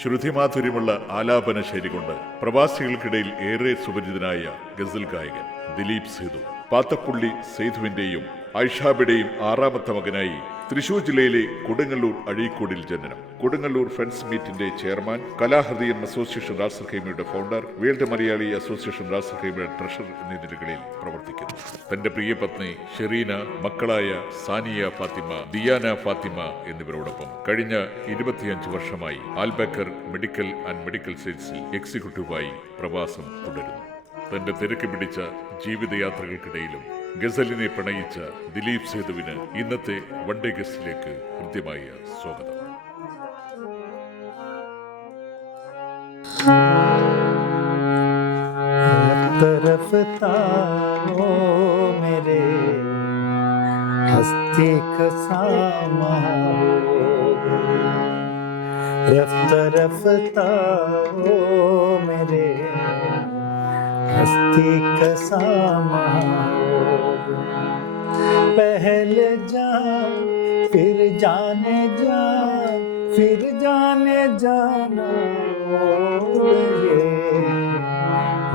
ശ്രുതിമാധുര്യമുള്ള ആലാപന ശൈലി കൊണ്ട് പ്രവാസികൾക്കിടയിൽ ഏറെ സുപരിചിതനായ ഗസൽ ഗായകൻ ദിലീപ് സേതു. പാത്തപ്പുള്ളി സേതുവിന്റെയും ഐഷാബിയുടെയും 6ാമത്തെ മകനായി തൃശൂർ ജില്ലയിലെ കൊടുങ്ങല്ലൂർ അഴീക്കോടിൽ ജനനം. കൊടുങ്ങല്ലൂർ ഫ്രണ്ട്സ് മീറ്റിന്റെ ചെയർമാൻ, കലാഹൃദയം അസോസിയേഷൻ റാസൽ ഖൈമയുടെ founder, world Malayali association Ras al ഖൈമയുടെ ട്രഷറർ എന്നീ നിലകളിൽ പ്രവർത്തിക്കുന്നു. തന്റെ പ്രിയ പത്നി ഷെറീന, മക്കളായ സാനിയ ഫാത്തിമ, ദിയാന ഫാത്തിമ എന്നിവരോടൊപ്പം കഴിഞ്ഞ 25 വർഷമായി ആൽബക്കർ മെഡിക്കൽ ആൻഡ് മെഡിക്കൽ സയൻസിൽ എക്സിക്യൂട്ടീവായി പ്രവാസം തുടരുന്നു. തന്റെ തിരക്ക് പിടിച്ച ജീവിതയാത്രകൾക്കിടയിലും ഗസലിനെ പ്രണയിച്ച ദിലീപ് സേതുവിന് ഇന്നത്തെ വൺഡേ ഗസ്റ്റിലേക്ക് ഹൃദ്യമായ സ്വാഗതം. हस्ती का सामा पहले जान फिर जाने जान फिर जाने जाना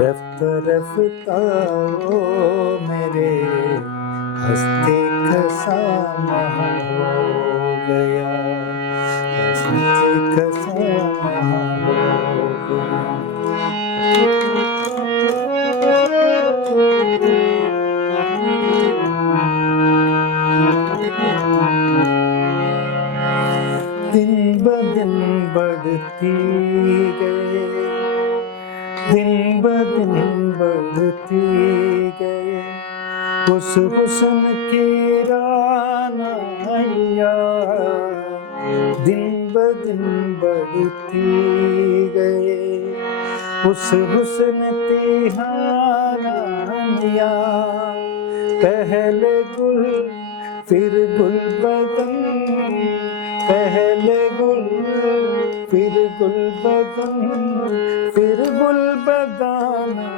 रफ्ता रफ्ता ओ मेरे हस्ती का सामा हो गया हस्ती का सामा हो गया. दिन ब दिन बढ़ती गए दिन ब दिन बढ़ती गए उस हुस्न की रानाइया दिन ब दिन बढ़ती गए उस हुस्न तिहानिया पहले गुल फिर गुल बदन पहले गुल फिर गुल बदन फिर गुल बदाना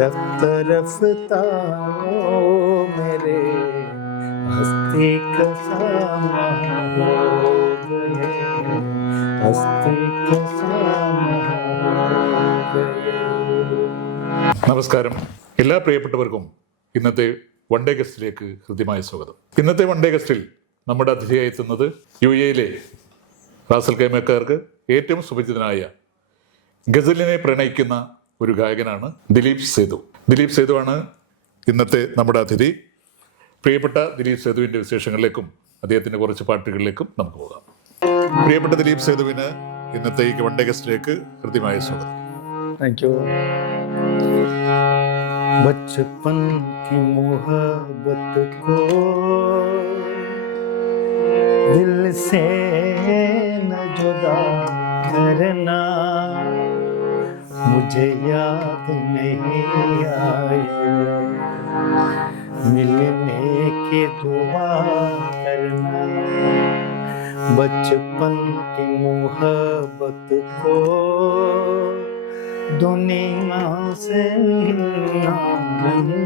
रफ्ता रफ्ता ओ मेरे हस्ती का सामा हो गए हस्ती का सामा हो गए. നമസ്കാരം. എല്ലാ പ്രിയപ്പെട്ടവർക്കും ഇന്നത്തെ വൺഡേ ഗസ്റ്റിലേക്ക് ഹൃദ്യമായ സ്വാഗതം. ഇന്നത്തെ വൺഡേ ഗസ്റ്റിൽ നമ്മുടെ അതിഥിയായി എത്തുന്നത് UAE റാസൽ ഖൈമക്കാർക്ക് ഏറ്റവും സുപരിചിതനായ ഗസലിനെ പ്രണയിക്കുന്ന ഒരു ഗായകനാണ് ദിലീപ് സേതു. ദിലീപ് സേതുവാണ് ഇന്നത്തെ നമ്മുടെ അതിഥി. പ്രിയപ്പെട്ട ദിലീപ് സേതുവിൻ്റെ വിശേഷങ്ങളിലേക്കും അദ്ദേഹത്തിൻ്റെ കുറച്ച് പാട്ടുകളിലേക്കും നമുക്ക് പോകാം. പ്രിയപ്പെട്ട ദിലീപ് സേതുവിന് ഇന്നത്തെ ഈ വൺഡേ ഗസ്റ്റിലേക്ക് ഹൃദ്യമായ സ്വാഗതം. Thank you. बचपन की मोहब्बत को दिल से न जुदा करना मुझे याद नहीं आया मिलने की दुआ करना बचपन की मोहब्बत को दुनिया से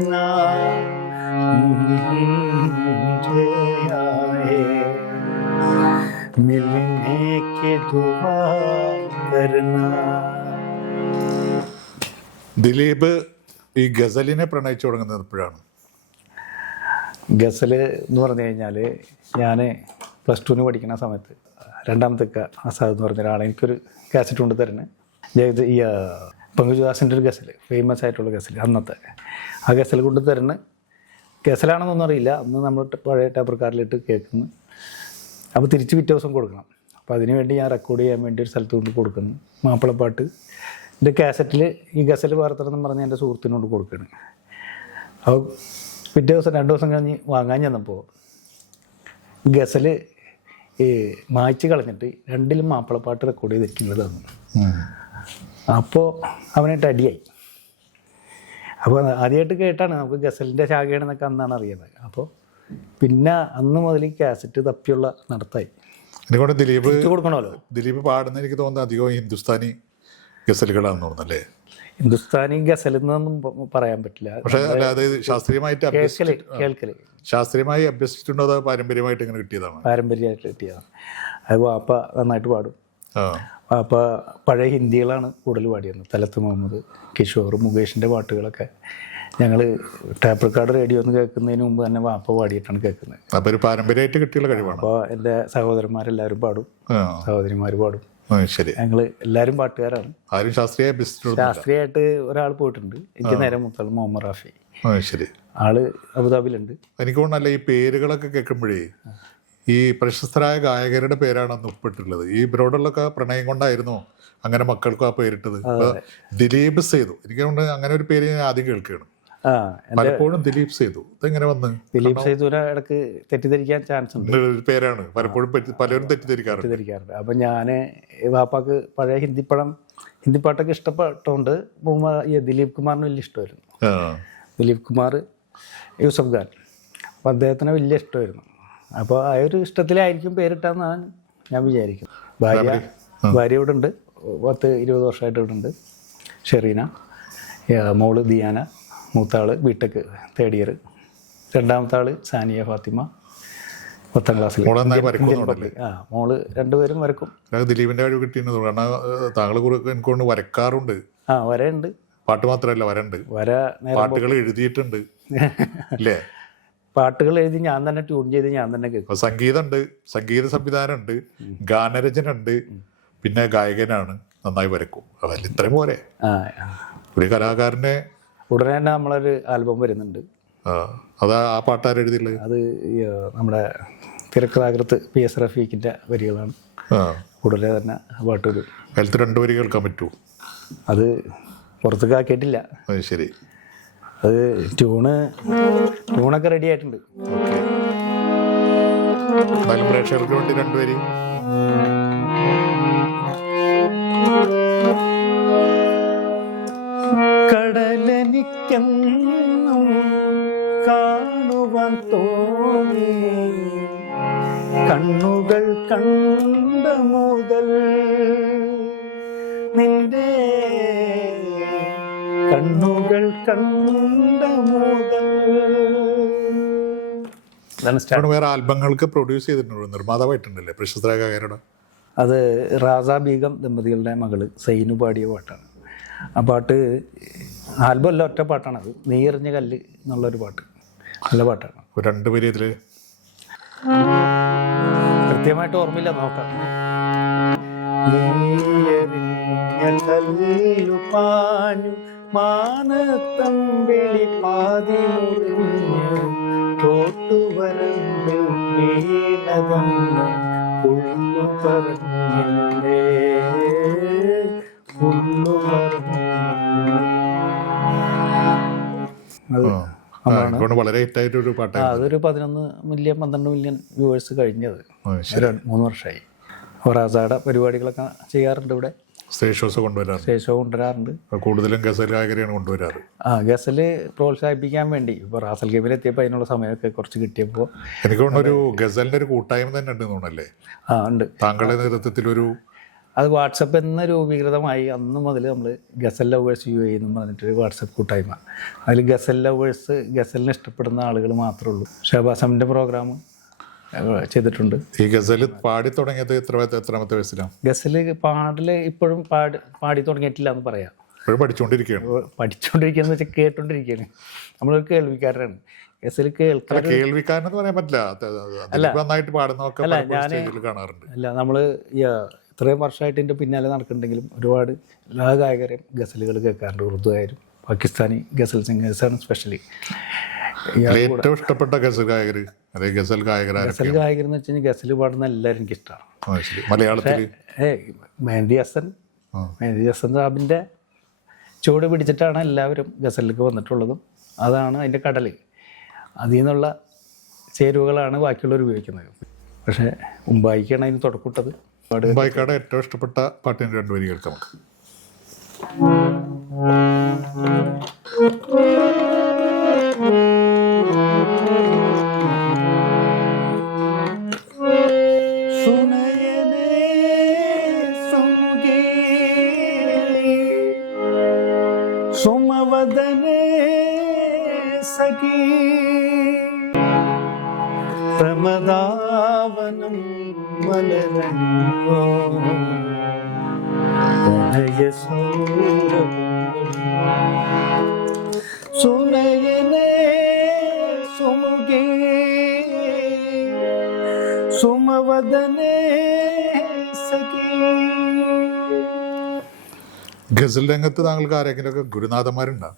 ना मुझे आए मिलने की दुआ करना. ദിലീപ് ഈ ഗസലിനെ പ്രണയിച്ചു തുടങ്ങുന്നത് എപ്പോഴാണ്? ഗസൽ എന്ന് പറഞ്ഞു കഴിഞ്ഞാൽ ഞാൻ +2 പഠിക്കുന്ന സമയത്ത് രണ്ടാമത്തെ ആസാദ് എന്ന് പറഞ്ഞ ഒരാളെ എനിക്കൊരു കാസറ്റ് കൊണ്ട് തരുന്നത് ഈ പങ്കുജുദാസിൻ്റെ ഒരു ഗസൽ, ഫേമസ് ആയിട്ടുള്ള ഗസൽ, അന്നത്തെ ആ ഗസൽ കൊണ്ട് തരുന്ന ഗസലാണെന്നൊന്നും അറിയില്ല. അന്ന് നമ്മൾ പഴയ ടേപ്പർ കാറിലിട്ട് കേൾക്കുന്നു. അപ്പോൾ തിരിച്ച് പിറ്റേ ദിവസം കൊടുക്കണം. അപ്പോൾ അതിനുവേണ്ടി ഞാൻ റെക്കോർഡ് ചെയ്യാൻ വേണ്ടി ഒരു സ്ഥലത്ത് കൊണ്ട് കൊടുക്കുന്നു. മാപ്പിളപ്പാട്ട് എൻ്റെ കാസറ്റിൽ ഈ ഗസൽ വാർത്തണമെന്ന് പറഞ്ഞ് എൻ്റെ സുഹൃത്തിനോട് കൊടുക്കുകയാണ്. അപ്പോൾ പിറ്റേ ദിവസം 2 ദിവസം കഴിഞ്ഞ് വാങ്ങാൻ ചെന്നപ്പോൾ ഗസൽ മായ്ച്ച് കളഞ്ഞിട്ട് 2ലും മാപ്പിളപ്പാട്ട് റെക്കോർഡ് ചെയ്തിരിക്കുന്നത് തന്നു. അപ്പോൾ അവനായിട്ട് അടിയായി. അപ്പോൾ ആദ്യമായിട്ട് കേട്ടാണ് നമുക്ക് ഗസലിൻ്റെ ശാഖയാണെന്നൊക്കെ അന്നാണ് അറിയുന്നത്. അപ്പോൾ പിന്നെ അന്ന് മുതൽ കാസറ്റ് തപ്പിയുള്ള നടത്തായി. എനിക്കൊണ്ട് ദിലീപ് കൊടുക്കണമല്ലോ. ദിലീപ് പാടുന്ന എനിക്ക് തോന്നുന്നത് അധികം ഹിന്ദുസ്ഥാനി ഗസലുകളാണെന്ന് തോന്നുന്നല്ലേ? ഹിന്ദുസ്ഥാനി ഗസൽ എന്നൊന്നും പറയാൻ പറ്റില്ല. പക്ഷെ അല്ലാതെ ശാസ്ത്രീയമായിട്ട് കേൾക്കല് ശാസ്ത്രീയമായി അഭ്യസിച്ചിട്ടുണ്ടോ അതോ പാരമ്പര്യമായിട്ട് ഇങ്ങനെ കിട്ടിയതാണ്? പാരമ്പര്യമായിട്ട് കിട്ടിയതാണ്. അത് വാപ്പ നന്നായിട്ട് പാടും. ആ വാപ്പ പഴയ ഹിന്ദികളാണ് കൂടുതൽ പാടിയിരുന്നത്. തലത്ത് മുഹമ്മദ്, കിഷോർ, മുകേഷിൻ്റെ പാട്ടുകളൊക്കെ ഞങ്ങൾ ടേപ്പ് റെക്കോർഡ് റേഡിയോ ഒന്ന് കേൾക്കുന്നതിന് മുമ്പ് തന്നെ വാപ്പ പാടിയിട്ടാണ് കേൾക്കുന്നത്. അപ്പോൾ ഒരു പാരമ്പര്യമായിട്ട് കിട്ടിയുള്ള കഴിവാണ്. അപ്പോൾ എൻ്റെ സഹോദരന്മാരെല്ലാവരും പാടും, സഹോദരിമാർ പാടും. ശരി. ഞങ്ങൾ എല്ലാവരും പാട്ടുകാരാണ്. ആരും ശാസ്ത്രീയമായിട്ട് ഒരാൾ പോയിട്ടുണ്ട്. എനിക്ക് നേരെ മൂത്താൾ മുഹമ്മദ് റാഫി. ശരി. ആള് അബുദാബിയിലുണ്ട്. എനിക്ക് തോന്നുന്നല്ല ഈ പേരുകളൊക്കെ കേൾക്കുമ്പോഴേ ഈ പ്രശസ്തരായ ഗായകരുടെ പേരാണ് അന്ന് ഉൾപ്പെട്ടിട്ടുള്ളത്. ഈ ബ്രോഡുള്ളൊക്കെ പ്രണയം കൊണ്ടായിരുന്നു അങ്ങനെ മക്കൾക്കും ആ പേരിട്ടത്. ദിലീപ് സേതു, എനിക്ക് തോന്നുന്നു അങ്ങനെ ഒരു പേര് ഞാൻ ആദ്യം കേൾക്കുകയാണ്. പലപ്പോഴും ദിലീപ് സേതു ഇതെങ്ങനെ വന്ന്? ദിലീപ് സേതുവിനെ ഇടക്ക് തെറ്റിദ്ധരിക്കാൻ ചാൻസ് ഉണ്ട്. പേരാണ് പലപ്പോഴും പലരും തെറ്റിദ്ധരിക്കാറുണ്ട്. അപ്പൊ ഞാന് വാപ്പാക്ക് പഴയ ഹിന്ദിപ്പാട്ടൊക്കെ ഇഷ്ടപ്പെട്ടോണ്ട് ദിലീപ് കുമാറിന് വലിയ ഇഷ്ടമായിരുന്നു. ദിലീപ് കുമാർ, യൂസഫ് ഖാൻ, അപ്പോൾ അദ്ദേഹത്തിന് വലിയ ഇഷ്ടമായിരുന്നു. അപ്പോൾ ആ ഒരു ഇഷ്ടത്തിലായിരിക്കും പേരിട്ടെന്നാണ് ഞാൻ വിചാരിക്കുന്നത്. ഭാര്യ ഇവിടെ ഉണ്ട്, 10-20 വർഷമായിട്ട് ഇവിടെ ഉണ്ട്. ഷെറീന, മോള് ദിയാന, മൂത്താള് ബിടെക് 3rd ഇയർ, രണ്ടാമത്തെ ആള് സാനിയ ഫാത്തിമ 10ാം ക്ലാസ്സിൽ. മോള് രണ്ടുപേരും വരക്കും. ദിലീപിന്റെ കഴിവ് കിട്ടിയെന്ന് കാരണം താങ്കൾ എനിക്ക് വരക്കാറുണ്ട്. വരയുണ്ട്. പാട്ട് മാത്രമല്ല, വരണ്ട്, പാട്ടുകൾ എഴുതിയിട്ടുണ്ട് അല്ലേ? പാട്ടുകൾ എഴുതി ഞാൻ തന്നെ ട്യൂൺ ചെയ്ത് ഞാൻ തന്നെ കേൾക്കും. സംഗീതമുണ്ട്, സംഗീത സംവിധാനം ഉണ്ട്, ഗാനരചന ഉണ്ട്, പിന്നെ ഗായകനാണ്, നന്നായി വരക്കും. അതല്ല ഇത്രയും പോരെ ഒരു കലാകാരനെ? ഉടനെ തന്നെ നമ്മളൊരു ആൽബം വരുന്നുണ്ട്. അത് ആ പാട്ടാരെഴുതിയുള്ളത്? അത് നമ്മുടെ തിരക്കഥാകൃത്ത് PS റഫീഖിൻ്റെ വരികളാണ്. ഉടനെ തന്നെ പാട്ട് വരും. അതിലത്തെ 2 വരി കേൾക്കാൻ പറ്റുമോ? അത് പുറത്തേക്ക് ആക്കിയിട്ടില്ല. ശരി. അത് ട്യൂണൊക്കെ റെഡി ആയിട്ടുണ്ട്. പ്രേക്ഷകർക്ക് വേണ്ടി 2 വരി. കടലെനിക്കെന്നും കാണുവാൻ തോന്നി, കണ്ണുകൾ കണ്ട മുതൽ നിന്റെ കണ്ണുകൾ കണ്ട മുതൽ. വേറെ ആൽബങ്ങൾക്ക് പ്രൊഡ്യൂസ് ചെയ്തിട്ടുണ്ട്, നിർമ്മാതാവായിട്ടുണ്ടല്ലേ പ്രശസ്തരായ ഗായകരുടെ? അത് റാസ ബീഗം ദമ്പതികളുടെ മകള് സൈനു പാടിയ പാട്ടാണ്. ആ പാട്ട് ആൽബമല്ല, ഒറ്റ പാട്ടാണത്. നീ എറിഞ്ഞ കല്ല് എന്നുള്ളൊരു പാട്ട്, നല്ല പാട്ടാണ്. 2 വരി ഇതില് കൃത്യമായിട്ട് ഓർമ്മയില്ല, നോക്കാം. പാഞ്ഞു മാനത്തമ്പിളി പാതി തോട്ടുവരമ്പിൽ വീണതന്ന് പുള്ളു പറഞ്ഞേ പുള്ളു പറഞ്ഞു. വളരെ ഹിറ്റായിട്ടൊരു പാട്ടാണ്. അതൊരു 11 മില്യൺ 12 മില്യൺ വ്യൂവേഴ്സ് കഴിഞ്ഞത് 3 വർഷമായി. റാസയുടെ പരിപാടികളൊക്കെ ചെയ്യാറുണ്ട് ഇവിടെ. സ്റ്റേജ് ഷോ കൊണ്ടുവരാറുണ്ട്. കൂടുതലും ഗസൽ ഗായകരെയാണ് കൊണ്ടുവരാറ്. ഗസല് പ്രോത്സാഹിപ്പിക്കാൻ വേണ്ടി. ഇപ്പോൾ റാസൽ ഗെയിമിൽ എത്തിയപ്പോൾ അതിനുള്ള സമയമൊക്കെ കുറച്ച് കിട്ടിയപ്പോൾ എനിക്ക് തോന്നുന്നു ഒരു ഗസലിന്റെ ഒരു കൂട്ടായ്മ തന്നെ ഉണ്ട് തോന്നല്ലേ? ഉണ്ട്. താങ്കളുടെ നേതൃത്വത്തിലൊരു അത് വാട്സപ്പ് എന്ന രൂപീകൃതമായി അന്ന് മുതൽ നമ്മൾ ഗസൽ ലവേഴ്സ് UAE എന്ന് പറഞ്ഞിട്ടൊരു വാട്സപ്പ് കൂട്ടായ്മ. അതിൽ ഗസൽ ലവേഴ്സ്, ഗസലിനെ ഇഷ്ടപ്പെടുന്ന ആളുകൾ മാത്രമേ ഉള്ളൂ. ഷഹബാസമിൻ്റെ പ്രോഗ്രാം ചെയ്തിട്ടുണ്ട്. ഈ ഗസൽ പാടി തുടങ്ങിയത് എത്രാമത്തെ വയസ്സിലാണ്? ഗസൽ ഇപ്പോഴും പാടി തുടങ്ങിയിട്ടില്ല എന്ന് പറയാം. പഠിച്ചുകൊണ്ടിരിക്കുകയെന്ന് വെച്ചാൽ കേട്ടോണ്ടിരിക്കുകയാണ്. നമ്മളൊരു കേൾവിക്കാരനാണ്. ഗസൽ കേൾവിക്കാരെന്ന് പറയാൻ പറ്റില്ല. അല്ല, നമ്മൾ ഇത്രയും വർഷമായിട്ട് എൻ്റെ പിന്നാലെ നടക്കുന്നുണ്ടെങ്കിലും ഒരുപാട് എല്ലാ ഗായകരെയും ഗസലുകൾ കേൾക്കാറുണ്ട്. ഉറുദു ആയാലും പാകിസ്ഥാനി ഗസൽ സിംഗേഴ്സാണ് സ്പെഷ്യലി. ഏറ്റവും ഇഷ്ടപ്പെട്ട ഗസൽ ഗായകർ ഗസൽ ഗായകരെന്ന് വെച്ച് കഴിഞ്ഞാൽ ഗസൽ പാടുന്ന എല്ലാവരും എനിക്ക് ഇഷ്ടമാണ്. മലയാളത്തിൽ മെഹന്തി ഹസൻ സാബിൻ്റെ ചുവട് പിടിച്ചിട്ടാണ് എല്ലാവരും ഗസലിലേക്ക് വന്നിട്ടുള്ളതും. അതാണ് അതിൻ്റെ കടൽ. അതിൽ നിന്നുള്ള ചേരുവകളാണ് ബാക്കിയുള്ളവർ ഉപയോഗിക്കുന്നത്. പക്ഷേ ഉമ്പായിക്കാണ് അതിന് തുടക്കൂട്ടത്. ഉമ്പായിക്കാട് ഏറ്റവും ഇഷ്ടപ്പെട്ട പാട്ടിന് 2 വരി കേൾക്കാം നമുക്ക്. സുമവദനേ സഖി പ്രമദാവനം മലരഞ്ഞോ പ്രണയസൗരഭം സുനയനേ സുമുഖേ സുമവദനേ സഖി. ഗസൽ രംഗത്ത് താങ്കൾക്ക് ആരെങ്കിലുമൊക്കെ ഗുരുനാഥന്മാരുണ്ടോ?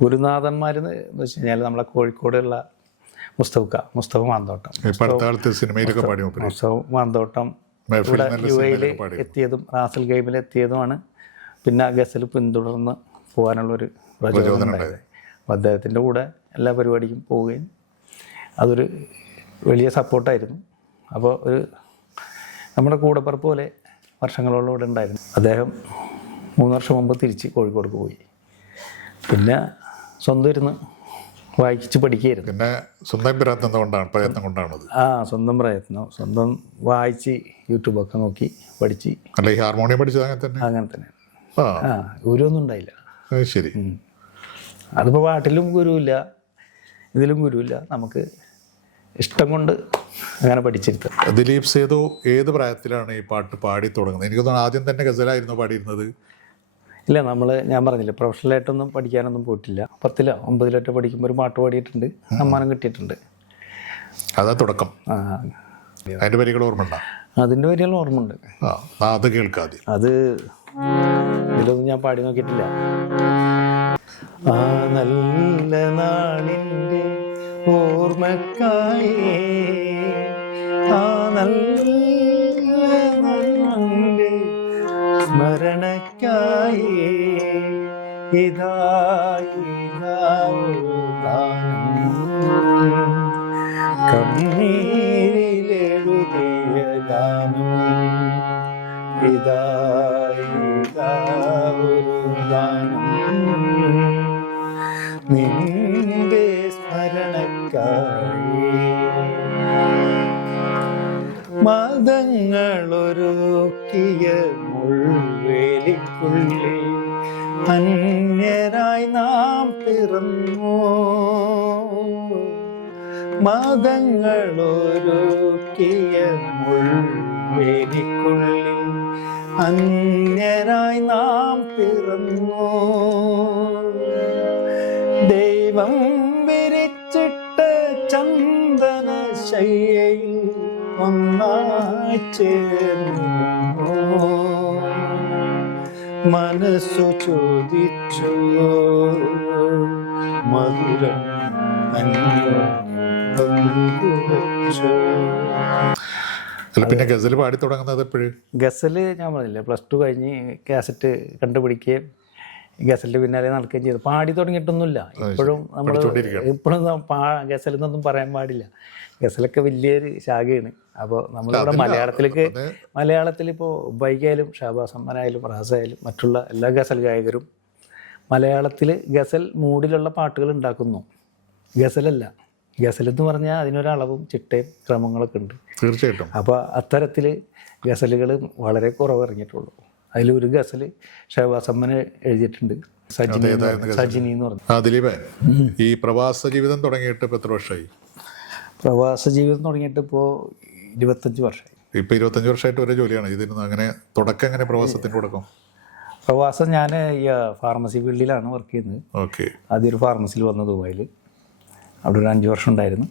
ഗുരുനാഥന്മാരെന്ന് വെച്ച് കഴിഞ്ഞാൽ നമ്മളെ കോഴിക്കോടുള്ള മുസ്തഫ മാന്തോട്ടം. ഇപ്പൊ അടുത്ത കാലത്ത് സിനിമയിലൊക്കെ പാടി മൂപ്പര്. മുസ്തഫ മാന്തോട്ടം ഇവിടെ UAE എത്തിയതും റാസൽ ഗെയിമിൽ എത്തിയതുമാണ്. പിന്നെ ഗസൽ പിന്തുടർന്ന് പോകാനുള്ളൊരു പ്രചോദനം ഉണ്ടായത്. അപ്പോൾ അദ്ദേഹത്തിൻ്റെ കൂടെ എല്ലാ പരിപാടിക്കും പോവുകയും അതൊരു വലിയ സപ്പോർട്ടായിരുന്നു. അപ്പോൾ ഒരു നമ്മുടെ കൂടെപ്പറപ്പ് പോലെ വർഷങ്ങളോളം ഇവിടെ ഉണ്ടായിരുന്നു. അദ്ദേഹം 3 വർഷം മുമ്പ് തിരിച്ച് കോഴിക്കോടേക്ക് പോയി. പിന്നെ സ്വന്തം ഇരുന്ന് വായിച്ച് പഠിക്കുകയായിരുന്നു. പിന്നെ സ്വന്തം പ്രയത്നം കൊണ്ടാണത്. സ്വന്തം പ്രയത്നം, സ്വന്തം വായിച്ച് യൂട്യൂബൊക്കെ നോക്കി പഠിച്ച്. അല്ല, ഈ ഹാർമോണിയം പഠിച്ചത് അങ്ങനെ തന്നെ? ഗുരുവൊന്നും ഉണ്ടായില്ല. ശരി. അതിപ്പോൾ പാട്ടിലും ഗുരുവില്ല, ഇതിലും ഗുരുവില്ല. നമുക്ക് ഇഷ്ടം കൊണ്ട് അങ്ങനെ പഠിച്ചെടുത്തത്. ദിലീപ് സേതു ഏത് പ്രായത്തിലാണ് ഈ പാട്ട് പാടി തുടങ്ങുന്നത്? എനിക്ക് തോന്നുന്നു ആദ്യം തന്നെ ഗസലായിരുന്നു പാടിയിരുന്നത്. ഇല്ല, ഞാൻ പറഞ്ഞില്ലേ, പ്രൊഫഷണലായിട്ടൊന്നും പഠിക്കാനൊന്നും പോയിട്ടില്ല. 10-ലോ 9-ലോ പഠിക്കുമ്പോൾ ഒരു പാട്ട് പാടിയിട്ടുണ്ട്, സമ്മാനം കിട്ടിയിട്ടുണ്ട്. അതാ തുടക്കം. അതിൻ്റെ വരികൾ ഓർമ്മ? അതിൻ്റെ വരികൾ ഓർമ്മയുണ്ട്. അത് കേൾക്കാതെ. അത് ഇതിലൊന്നും ഞാൻ പാടി നോക്കിയിട്ടില്ല. ആ നല്ല നാളിൻ്റെ ഓർമ്മക്കായി, ആ നല്ല നാളിൻ്റെ സ്മരണക്കായി ഇതാ കണ്ണീരിലെഴുതിയ ഗാനം, ഇതാ ഒരു ഗാനം നിന്റെ സ്മരണക്കായി. മതങ്ങളൊരുക്കിയ മുൾവേലിക്കുള്ളിൽ അന്യരായി നാം പിറന്നു. മതങ്ങളൊരുക്കിയ മുൾവേലിക്കുള്ളിൽ അന്യരായി നാം പിറന്നു. ദൈവം വിരിച്ചിട്ട ചന്ദന ശയ്യയിൽ ഒന്നായി ചേർന്നു. മനസ്സു ചോദിച്ചു മധുരം പങ്കുവച്ചു. പിന്നെ ഗസൽ പാടി തുടങ്ങുന്നത് എപ്പോഴും? ഗസൽ ഞാൻ പറഞ്ഞില്ലേ, +2 കഴിഞ്ഞ് കാസറ്റ് കണ്ടുപിടിക്കുകയും ഗസലിൻ്റെ പിന്നാലെ നടക്കുകയും ചെയ്തു. പാടി തുടങ്ങിയിട്ടൊന്നുമില്ല. ഇപ്പോഴും ഗസൽ എന്നൊന്നും പറയാൻ പാടില്ല. ഗസലൊക്കെ വലിയൊരു ശാഖയാണ്. അപ്പോൾ നമ്മളിവിടെ മലയാളത്തിലിപ്പോൾ ബൈക്കായാലും ഷാബാസ് അമ്മനായാലും റാസായാലും മറ്റുള്ള എല്ലാ ഗസൽ ഗായകരും മലയാളത്തിൽ ഗസൽ മൂഡിലുള്ള പാട്ടുകൾ ഉണ്ടാക്കുന്നു. ഗസലല്ല. ഗസൽ എന്ന് പറഞ്ഞാൽ അതിനൊരളവും ചിട്ടയും ക്രമങ്ങളൊക്കെ ഉണ്ട്. തീർച്ചയായിട്ടും. അപ്പോൾ അത്തരത്തിൽ ഗസലുകൾ വളരെ കുറവ് ഇറങ്ങിയിട്ടുള്ളൂ. അതിലൊരു ഗസൽ ഷഹബാസ് അമ്മന് എഴുതിയിട്ടുണ്ട്, സജിനി എന്ന് പറഞ്ഞു. ദിലീപേ, ഈ പ്രവാസ ജീവിതം തുടങ്ങിയിട്ട് ഇപ്പോൾ എത്ര വർഷമായി? പ്രവാസ ജീവിതം തുടങ്ങിയിട്ട് ഇപ്പോൾ 25 വർഷമായി. ഇപ്പോൾ 25 വർഷമായിട്ട് ഒരേ ജോലിയാണ് ഇതിന്. അങ്ങനെ തുടക്കം എങ്ങനെ പ്രവാസത്തിൻ്റെ തുടക്കം? പ്രവാസം ഞാൻ ഈ ഫാർമസി ഫീൽഡിലാണ് വർക്ക് ചെയ്യുന്നത്. ഓക്കെ. ആദ്യം ഒരു ഫാർമസിയിൽ വന്നു ദുബായിൽ. അവിടെ ഒരു 5 വർഷം ഉണ്ടായിരുന്നു.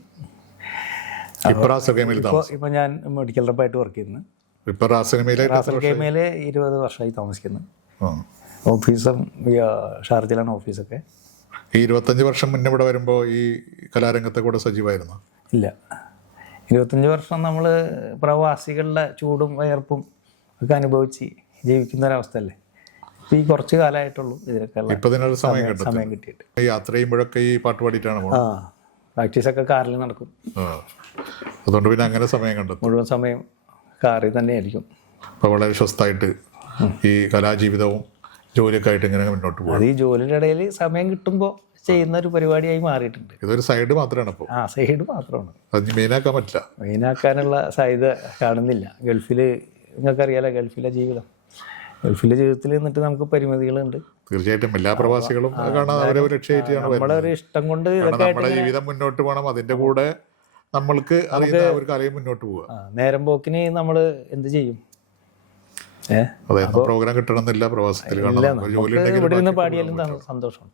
ഇപ്പോൾ ഞാൻ മെഡിക്കൽ റെപ്പായിട്ട് വർക്ക് ചെയ്യുന്നു. റാസൽ ഖൈമയിൽ 20 വർഷമായി താമസിക്കുന്നു. ഓഫീസും ഷാർജയിലാണ് ഓഫീസൊക്കെ. ഈ 25 വർഷം മുന്നേ ഇവിടെ വരുമ്പോൾ ഈ കലാരംഗത്തെ കൂടെ സജീവമായിരുന്നു? ഇല്ല, 25 വർഷം നമ്മൾ പ്രവാസികളുടെ ചൂടും വയർപ്പും ഒക്കെ അനുഭവിച്ച് ജീവിക്കുന്ന ഒരവസ്ഥയല്ലേ. ഇപ്പോൾ ഈ കുറച്ച് കാലമായിട്ടുള്ളൂ ഇതിനൊക്കെ സമയം കിട്ടിയിട്ട്. യാത്ര ചെയ്യുമ്പോഴൊക്കെ ഈ പാട്ട് പാടിയിട്ടാണ് പ്രാക്ടീസൊക്കെ കാറിൽ നടക്കും. അതുകൊണ്ട് പിന്നെ അങ്ങനെ സമയം കണ്ടെത്തും. മുഴുവൻ സമയം കാറിൽ തന്നെയായിരിക്കും. അപ്പോൾ വളരെ സ്വസ്ഥമായിട്ട് ഈ കലാജീവിതവും ജോലിയൊക്കെ ആയിട്ട് ഇങ്ങനെ മുന്നോട്ട് പോകും. അത് ഈ ജോലിയുടെ ഇടയിൽ സമയം കിട്ടുമ്പോൾ ചെയ്യുന്ന ഒരു പരിപാടിയായി മാറിയിട്ടുണ്ട്. ഇതൊരു സൈഡ് മാത്രമാണ് അപ്പോൾ? സൈഡ് മാത്രമാണ്. അത് മെയിനാക്കാൻ പറ്റില്ല. മെയിനാക്കാനുള്ള സാധ്യത കാണുന്നില്ല. ഗൾഫിൽ നിങ്ങൾക്കറിയാലോ, ഗൾഫിലെ ജീവിതം ഗൾഫിലെ ജീവിതത്തിൽ നിന്നിട്ട് നമുക്ക് പരിമിതികളുണ്ട്. തീർച്ചയായിട്ടും എല്ലാ പ്രവാസികളും കാണാൻ അവരെ രക്ഷയായിട്ടാണ് നമ്മളെ ഒരു ഇഷ്ടം കൊണ്ട് കാരണം നമ്മുടെ ജീവിതം മുന്നോട്ട് പോകണം, അതിന്റെ കൂടെ നമ്മൾക്ക് അറിയുന്ന ഒരു കലയും മുന്നോട്ട് പോവുക. നേരം പോക്കിന് നമ്മൾ എന്ത് ചെയ്യും? അതായത് പ്രോഗ്രാം കിട്ടണമെന്നില്ല പ്രവാസത്തിൽ, ജോലി ഇവിടെ നിന്ന് പാടിയാലും സന്തോഷം.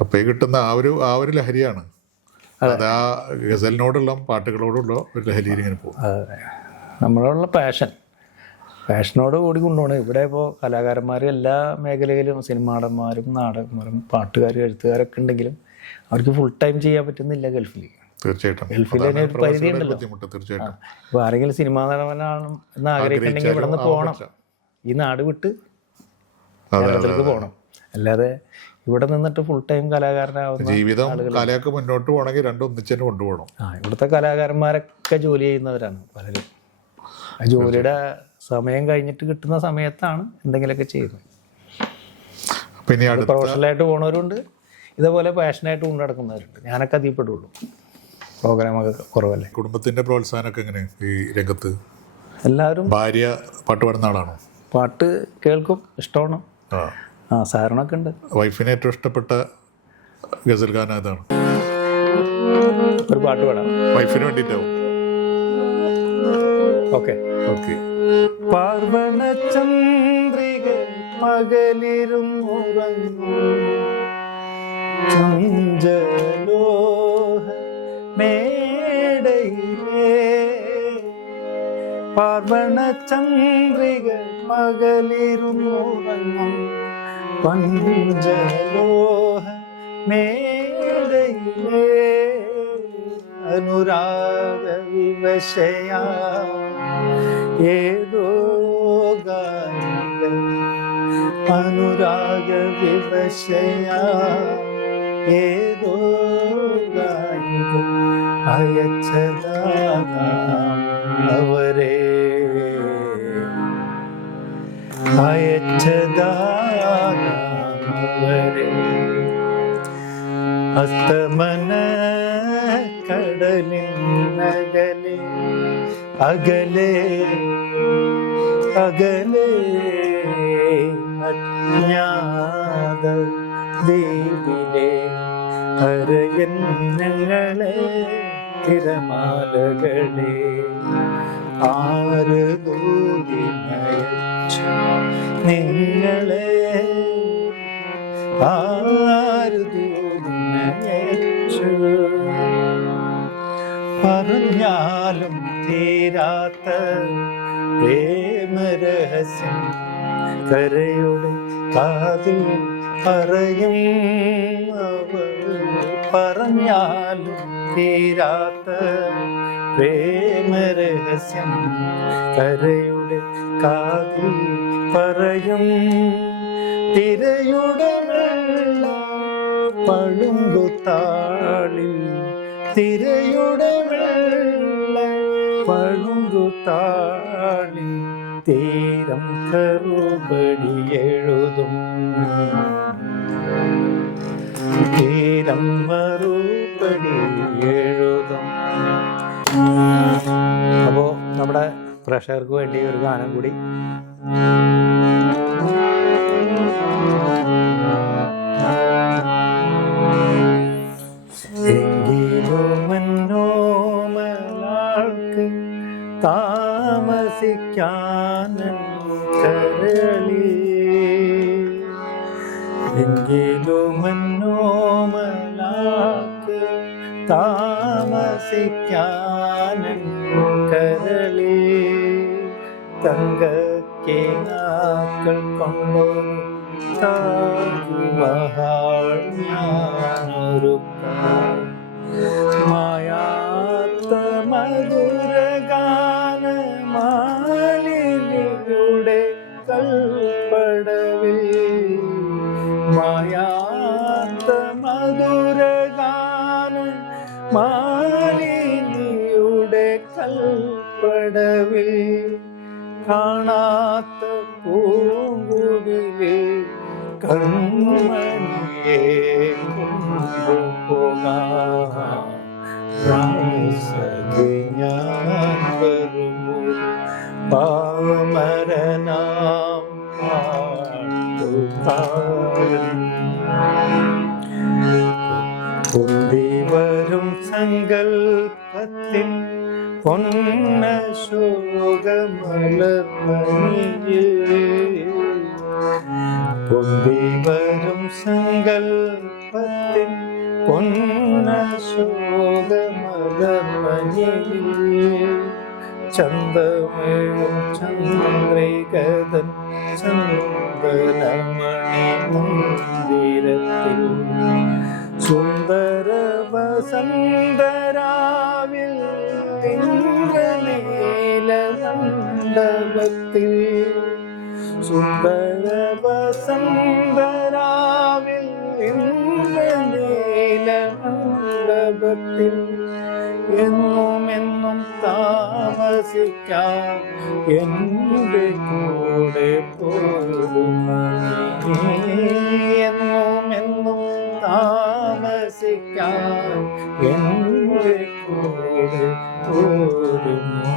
അപ്പൊ ഈ കിട്ടുന്ന ആ ഒരു ലഹരിയാണ്, അത് ആ ഗസലിനോടുള്ള പാട്ടുകളോടുള്ള ഒരു ലഹരിയിൽ ഇങ്ങനെ പോകും. നമ്മളോടുള്ള പാഷനോട് കൂടി കൊണ്ടുപോകണം. ഇവിടെ ഇപ്പോൾ കലാകാരന്മാർ എല്ലാ മേഖലയിലും സിനിമാടന്മാരും നാടകന്മാരും പാട്ടുകാരും എഴുത്തുകാരൊക്കെ ഉണ്ടെങ്കിലും അവർക്ക് ഫുൾ ടൈം ചെയ്യാൻ പറ്റുന്നില്ല ഗൾഫിൽ. തീർച്ചയായിട്ടും ഗൾഫിൽ തന്നെ ഒരു പരിധി ഉണ്ടല്ലോ. ഇപ്പോൾ ആരെങ്കിലും സിനിമാ നടനാണ് എന്ന് ആഗ്രഹിക്കുന്നുണ്ടെങ്കിൽ ഇവിടെ നിന്ന് പോകണം, ഈ നാട് വിട്ട് കേരളത്തിലേക്ക് പോകണം. അല്ലാതെ ഇവിടെ നിന്നിട്ട് ഫുൾ ടൈം കലാകാരനാവുന്ന ജീവിതം കലയൊക്കെ മുന്നോട്ട് പോകണമെങ്കിൽ രണ്ടും ഒന്നിച്ചു കൊണ്ടുപോകണം. ഇവിടുത്തെ കലാകാരന്മാരൊക്കെ ജോലി ചെയ്യുന്നവരാണ് പലരും. ആ ജോലിയുടെ സമയം കഴിഞ്ഞിട്ട് കിട്ടുന്ന സമയത്താണ് എന്തെങ്കിലുമൊക്കെ ചെയ്യുന്നത്. പ്രൊഫഷണലായിട്ട് പോണവരുണ്ട്, ഇതേപോലെ പാഷനായിട്ട് കൊണ്ടു നടക്കുന്നവരുണ്ട്. ഞാനൊക്കെ അതിൽപ്പെടുള്ളൂ. പ്രോഗ്രാമൊക്കെ കുറവല്ലേ. കുടുംബത്തിന്റെ പ്രോത്സാഹനമൊക്കെ എങ്ങനെ ഈ രംഗത്ത്? എല്ലാവരും. ഭാര്യ പാട്ട് പാടുന്ന ആളാണോ? പാട്ട് കേൾക്കും, ഇഷ്ടമാണ്. സാറിനൊക്കെ ഉണ്ട്. വൈഫിനെ ഏറ്റവും ഇഷ്ടപ്പെട്ട ഗസൽ ഗാനം ഏതാണ്? ഒരു പാട്ട് പാടാം വൈഫിന് വേണ്ടിയിട്ടാവും. ഓക്കെ. പാർവണ ചന്ദ്രിക പകലിരുന്നുറങ്ങും ചഞ്ചലോഹ മേടയിലേ. പാർവണ ചന്ദ്രിക പകലിരുന്നുറങ്ങും പഞ്ചലോഹ മേടയിലേ. അനുരാഗ വിവശയാ ഏതോ ഗായിക, അനുരാഗ വിവശയാ ഏതോ ഗായിക അയച്ചതാകാം അവരെ, അയച്ചതാകാം അവരെ. അസ്തമന കടലിനകലെ അകലെ അകലെ അജ്ഞാത ദ്വീപിലെ അരയന്നങ്ങളെ തിരമാലകളെ ആര് ദൂതിനയച്ചു നിങ്ങളെ, ആര് ദൂതിനയച്ചു. പറഞ്ഞാലും തീരാത്ത പ്രേമരഹസ്യം കരയുടെ കാതിൽ പറയും അവർ. പറഞ്ഞാലും തീരാത്ത പ്രേമരഹസ്യം കരയുടെ കാതിൽ പറയും. തിരയുടെ വെള്ള പളുങ്കുത്താളിൽ, തിരയുടെ വെള്ള പളുങ്കുത്താളിൽ തീരം കറുപടി എഴുതും, തീരം മറുപടി എഴുതും. അപ്പോൾ നമ്മുടെ പ്രേക്ഷകർക്ക് വേണ്ടി ഒരു ഗാനം കൂടി. എങ്കിലുമെന്നോമലാൾക്ക് താമസിക്കാൻ കരളി, എങ്കിലുമെന്നോമലാൾക്ക് താമസിക്കാൻ കരളി. തങ്കക്കിനാക്കൾ കൊണ്ടൊരു താജ്മഹൽ ഞാനൊരുക്കാം. മായാത്ത മധുരഗാന മാലിനിയുടെ കൽപ്പടവിൽ, മായാത്ത മധുരഗാന മാലിനിയുടെ കൽപ്പടവിൽ. കാണാത്ത പൂങ്കുടിലിൽ കൺമണിയെ കൊണ്ടുപോകാം. ഞാൻ വരുമോ പാമരനാ വരും സങ്കൽപ്പത്തിൻ പൊന്നശോകമലർമണിയിൽ പൊന്തി വരും സങ്കൽപ്പത്തിൻ പൊന്നശോകമലർമണിയിൽ ചന്തമേഴും ചന്ദ്രികതൻ ചന്ദനമണി മന്ദിരത്തിൽ സുന്ദര വസന്തരാവിൽ ഇന്ദ്രനീല മണ്ഡപത്തിൽ സുന്ദര വസന്തരാവിൽ ഇന്ദ്രനീല മണ്ഡപത്തിൽ എന്നും താമസിക്കാൻ എൻ്റെ കൂടെ പോരുമോ എന്നും താമസിക്കാൻ എൻ്റെ കൂടെ പോരുമോ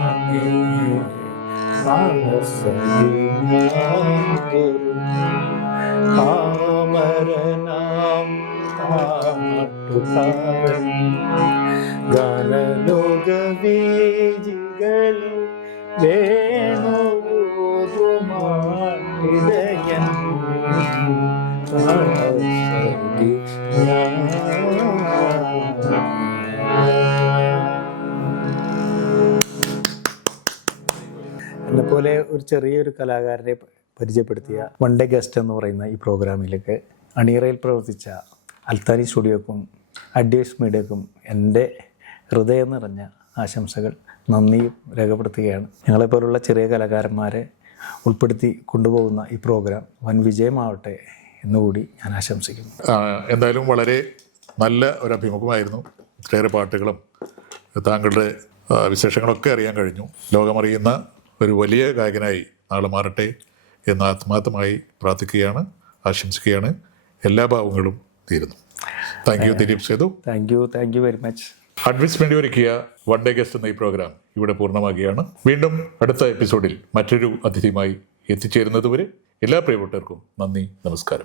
പാമരനാം പാട്ടുകാരൻ ഗാനലോകവീജികൾ വേണുമാട്ടിടയൻ എന്നെപ്പോലെ ഒരു ചെറിയൊരു കലാകാരനെ പരിചയപ്പെടുത്തിയ വൺ ഡേ ഗസ്റ്റ് എന്ന് പറയുന്ന ഈ പ്രോഗ്രാമിലേക്ക് അണിയറയിൽ പ്രവർത്തിച്ച അൽത്താനി സ്റ്റുഡിയോക്കും അഡ്വൈസ് മീഡിയക്കും എൻ്റെ ഹൃദയം നിറഞ്ഞ ആശംസകൾ നന്ദിയും രേഖപ്പെടുത്തുകയാണ്. ഞങ്ങളെപ്പോലുള്ള ചെറിയ കലാകാരന്മാരെ ഉൾപ്പെടുത്തി കൊണ്ടുപോകുന്ന ഈ പ്രോഗ്രാം വൻ വിജയമാവട്ടെ എന്നുകൂടി ഞാൻ ആശംസിക്കുന്നു. എന്തായാലും വളരെ നല്ല ഒരു അഭിമുഖമായിരുന്നു. ഒത്തിരിയേറെ പാട്ടുകളും താങ്കളുടെ വിശേഷങ്ങളൊക്കെ അറിയാൻ കഴിഞ്ഞു. ലോകമറിയുന്ന ഒരു വലിയ ഗായകനായി നാളെ മാറട്ടെ എന്ന് ആത്മാർത്ഥമായി പ്രാർത്ഥിക്കുകയാണ്, ആശംസിക്കുകയാണ്. എല്ലാ ഭാവങ്ങളും തീരുന്നു. Thank you Dileep Sethu. Thank you very much. Advice വേണ്ടി ഒരുക്കിയ വൺ ഡേ ഗസ്റ്റ് എന്ന ഈ പ്രോഗ്രാം ഇവിടെ പൂർണ്ണമാകുകയാണ്. വീണ്ടും അടുത്ത എപ്പിസോഡിൽ മറ്റൊരു അതിഥിയുമായി എത്തിച്ചേരുന്നതുവരെ എല്ലാ പ്രിയപ്പെട്ടവർക്കും നന്ദി, നമസ്കാരം.